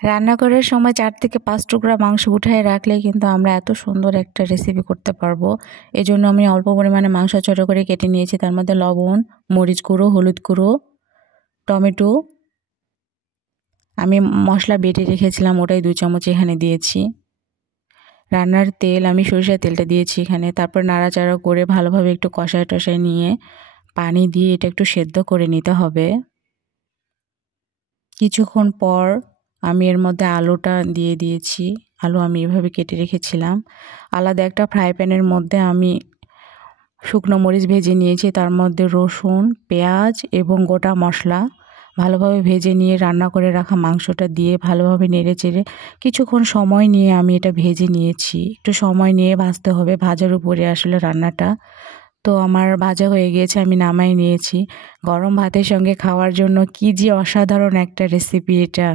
রান্না করার সময় 4 থেকে 5 টুকরা মাংস উঠায় রাখলে কিন্তু আমরা এত সুন্দর একটা রেসিপি করতে পারবো। এজন্য আমি অল্প পরিমাণে মাংস ছোট করে কেটে নিয়েছি। তার মধ্যে লবণ, মরিচ গুঁড়ো, হলুদ গুঁড়ো, টমেটো, আমি মশলা বেটে রেখেছিলাম ওটাই 2 চামচ এখানে দিয়েছি। রান্নার তেল আমি সরিষার তেলটা দিয়েছি এখানে। তারপর নাড়াচাড়া করে ভালোভাবে একটু কষায় নিয়ে পানি দিয়ে এটা একটু সেদ্ধ করে নিতে হবে। কিছুক্ষণ পর আমি এর মধ্যে আলুটা দিয়ে দিয়েছি। আলু আমি এভাবে কেটে রেখেছিলাম। আলাদা একটা ফ্রাই প্যানের মধ্যে আমি শুকনো মরিচ ভেজে নিয়েছি। তার মধ্যে রসুন, পেঁয়াজ এবং গোটা মশলা ভালোভাবে ভেজে নিয়ে রান্না করে রাখা মাংসটা দিয়ে ভালোভাবে নেড়েচেড়ে কিছুক্ষণ সময় নিয়ে আমি এটা ভেজে নিয়েছি। একটু সময় নিয়ে ভাজতে হবে, ভাজার উপরে আসলে রান্নাটা। তো আমার ভাজা হয়ে গিয়েছে, আমি নামাই নিয়েছি। গরম ভাতের সঙ্গে খাওয়ার জন্য কী যে অসাধারণ একটা রেসিপি এটা।